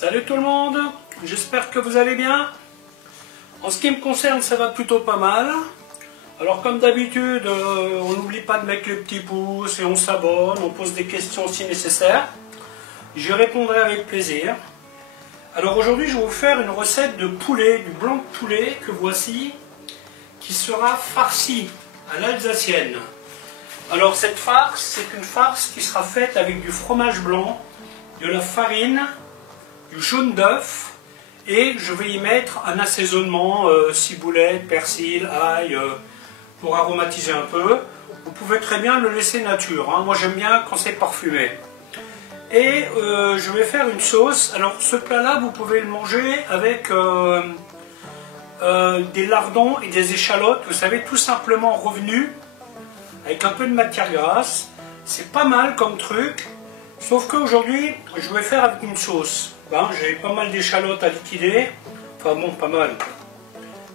Salut tout le monde, j'espère que vous allez bien. En ce qui me concerne, ça va plutôt pas mal. Alors comme d'habitude, on n'oublie pas de mettre le petit pouce et on s'abonne, on pose des questions si nécessaire. Je répondrai avec plaisir. Alors aujourd'hui, je vais vous faire une recette de poulet, du blanc de poulet que voici, qui sera farci à l'alsacienne. Alors cette farce, c'est une farce qui sera faite avec du fromage blanc, de la farine, du jaune d'œuf, et je vais y mettre un assaisonnement, ciboulette, persil, ail, pour aromatiser un peu. Vous pouvez très bien le laisser nature, hein. Moi j'aime bien quand c'est parfumé. Et je vais faire une sauce. Alors ce plat là vous pouvez le manger avec des lardons et des échalotes, vous savez, tout simplement revenus, avec un peu de matière grasse. C'est pas mal comme truc, sauf qu'aujourd'hui je vais faire avec une sauce. Ben, j'ai pas mal d'échalotes à liquider, enfin bon, pas mal.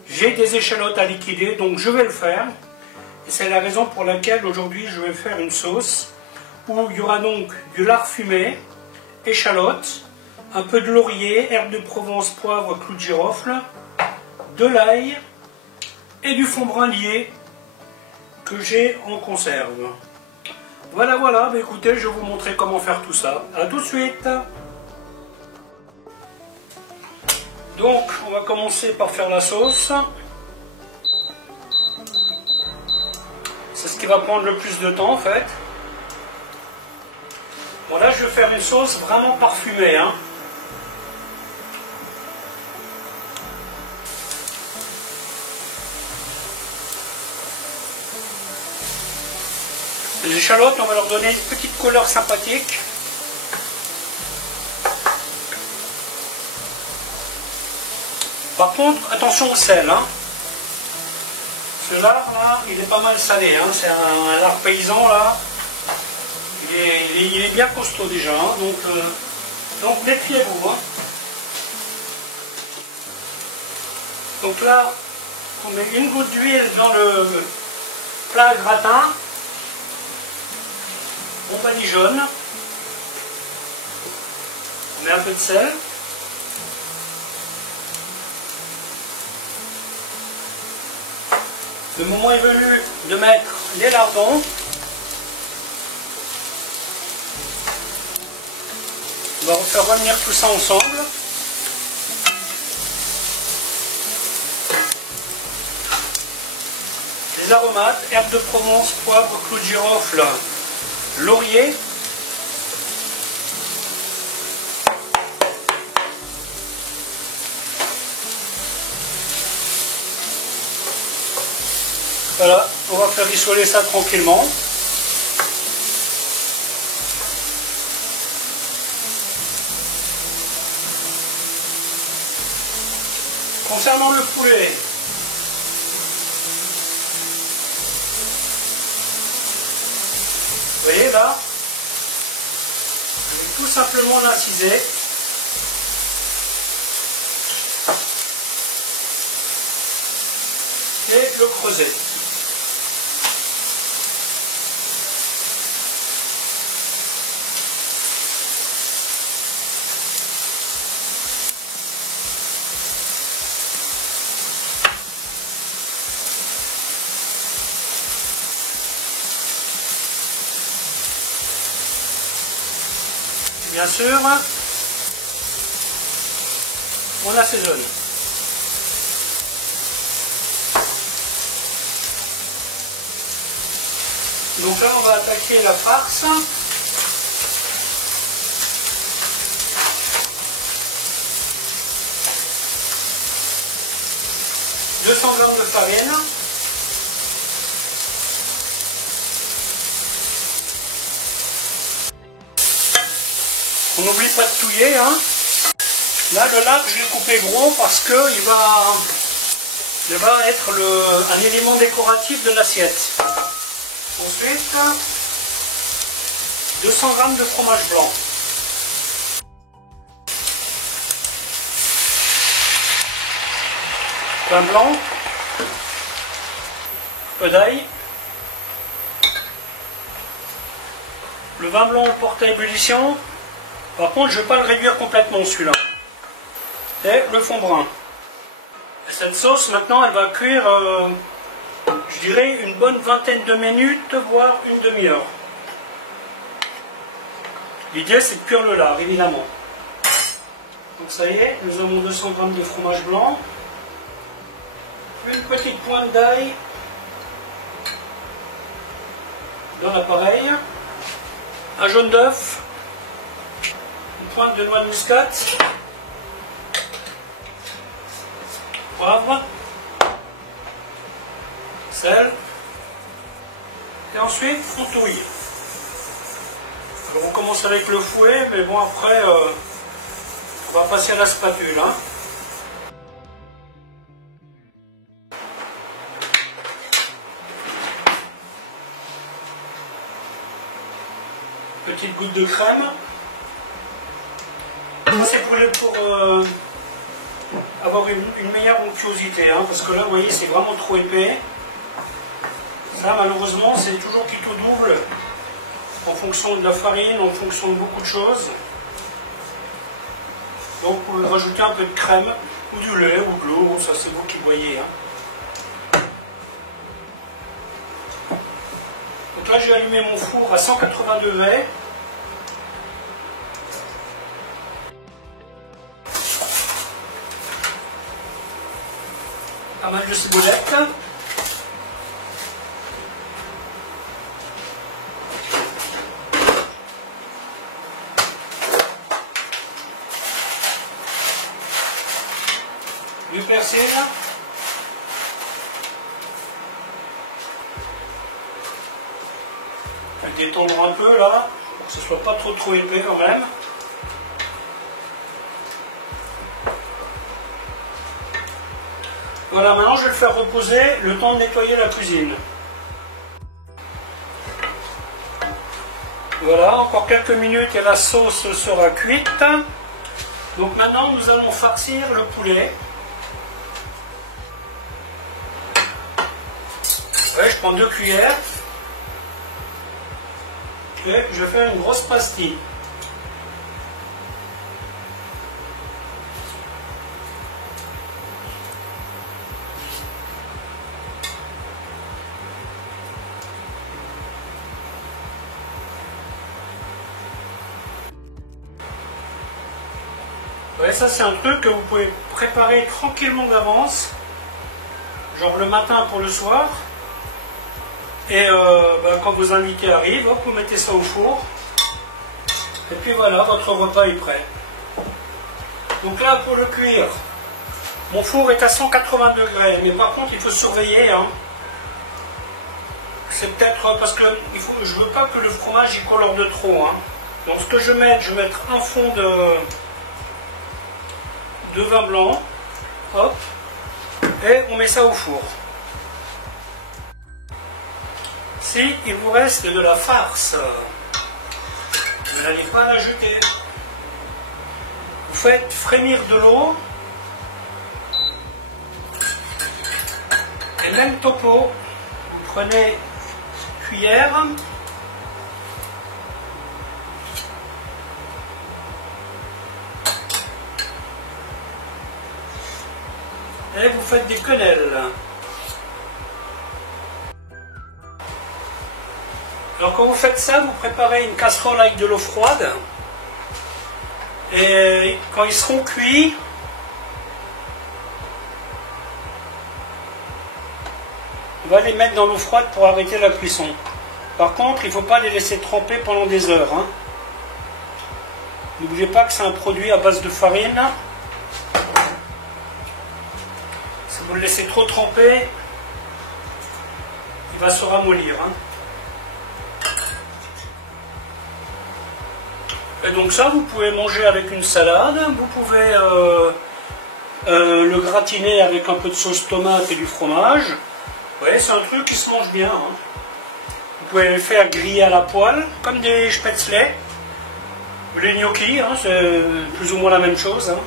J'ai des échalotes à liquider, donc je vais le faire. Et c'est la raison pour laquelle aujourd'hui je vais faire une sauce où il y aura donc du lard fumé, échalotes, un peu de laurier, herbe de Provence, poivre, clou de girofle, de l'ail et du fond brun lié que j'ai en conserve. Voilà, voilà, bah écoutez, je vais vous montrer comment faire tout ça. A tout de suite. Donc, on va commencer par faire la sauce. C'est ce qui va prendre le plus de temps en fait. Bon là, je vais faire une sauce vraiment parfumée, hein. Les échalotes, on va leur donner une petite couleur sympathique. Par contre, attention au sel, hein. Ce lard là, il est pas mal salé, hein. C'est un lard paysan là. Il est bien costaud déjà, hein. Donc méfiez-vous, hein. Donc là, on met une goutte d'huile dans le plat gratin. On badigeonne. On met un peu de sel. Le moment est venu de mettre les lardons. On va faire revenir tout ça ensemble. Les aromates, herbe de Provence, poivre, clou de girofle, laurier. Voilà, on va faire rissoler ça tranquillement. Concernant le poulet, vous voyez là, je vais tout simplement l'inciser. Et le creuser. Bien sûr, on assaisonne. Donc là, on va attaquer la farce. « 200 g de farine. On n'oublie pas de touiller, hein. Là, le lard, je l'ai coupé gros parce qu'il va être un élément décoratif de l'assiette. Ensuite, 200 g de fromage blanc. Vin blanc, peu d'ail. Le vin blanc, on le porte à ébullition. Par contre, je ne vais pas le réduire complètement celui-là. et le fond brun. Et cette sauce, maintenant, elle va cuire, je dirais, une bonne vingtaine de minutes, voire une demi-heure. L'idée, c'est de cuire le lard, évidemment. Donc ça y est, nous avons 200 g de fromage blanc, une petite pointe d'ail dans l'appareil, un jaune d'œuf, une pointe de noix de muscade, poivre, sel, et ensuite on touille. Alors on commence avec le fouet, mais bon après on va passer à la spatule. Hein. Petite goutte de crème. C'est pour avoir une meilleure onctuosité, hein, parce que là, vous voyez, c'est vraiment trop épais. Ça, malheureusement, c'est toujours qui tout double en fonction de la farine, en fonction de beaucoup de choses. Donc, vous pouvez rajouter un peu de crème, ou du lait, ou de l'eau, ça c'est vous qui voyez. Hein. Donc là, j'ai allumé mon four à 180 degrés. Pas mal de ciboulette. Du persil. Je vais détendre un peu là, pour que ce ne soit pas trop épais quand même. Voilà, maintenant je vais le faire reposer le temps de nettoyer la cuisine. Voilà, encore quelques minutes et la sauce sera cuite. Donc maintenant nous allons farcir le poulet. Ouais, je prends 2 cuillères. Et je vais faire une grosse pastille. Ouais, ça c'est un truc que vous pouvez préparer tranquillement d'avance, genre le matin pour le soir, et quand vos invités arrivent, hop, vous mettez ça au four, et puis voilà, votre repas est prêt. Donc là, pour le cuire, mon four est à 180 degrés, mais par contre il faut surveiller, hein. C'est peut-être parce que je ne veux pas que le fromage il colore de trop, hein. Donc ce que je vais mettre un fond de vin blanc, hop, et on met ça au four. Si il vous reste de la farce, vous n'allez pas la jeter. Vous faites frémir de l'eau, et même topo, vous prenez une cuillère, et vous faites des quenelles. Alors quand vous faites ça, vous préparez une casserole avec de l'eau froide. Et quand ils seront cuits, on va les mettre dans l'eau froide pour arrêter la cuisson. Par contre, il ne faut pas les laisser tremper pendant des heures. Hein. N'oubliez pas que c'est un produit à base de farine. Si vous le laissez trop tremper, il va se ramollir. Hein. Et donc ça, vous pouvez manger avec une salade, vous pouvez le gratiner avec un peu de sauce tomate et du fromage. Oui, c'est un truc qui se mange bien. Hein. Vous pouvez le faire griller à la poêle, comme des spätzle. Les gnocchis, hein, c'est plus ou moins la même chose. Hein.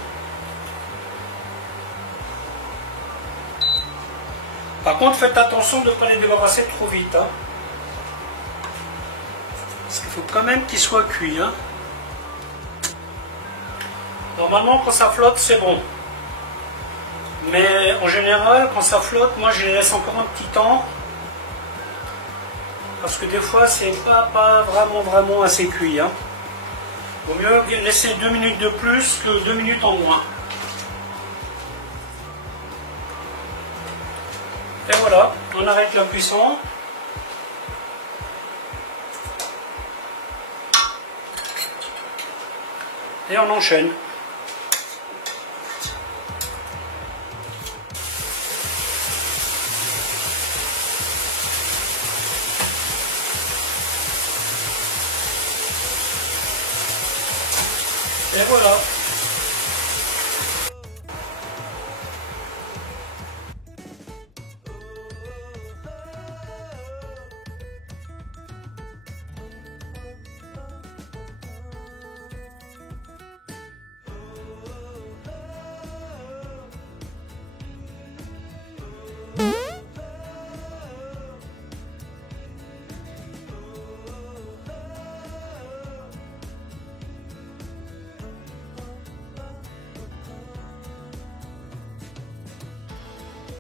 Par contre, faites attention de ne pas les débarrasser trop vite. Hein. Parce qu'il faut quand même qu'ils soient cuits. Hein. Normalement, quand ça flotte, c'est bon. Mais en général, quand ça flotte, moi je les laisse encore un petit temps. Parce que des fois, c'est pas vraiment assez cuit. Hein. Vaut mieux laisser 2 minutes de plus que 2 minutes en moins. Et voilà, on arrête la cuisson. Et on enchaîne. Et voilà.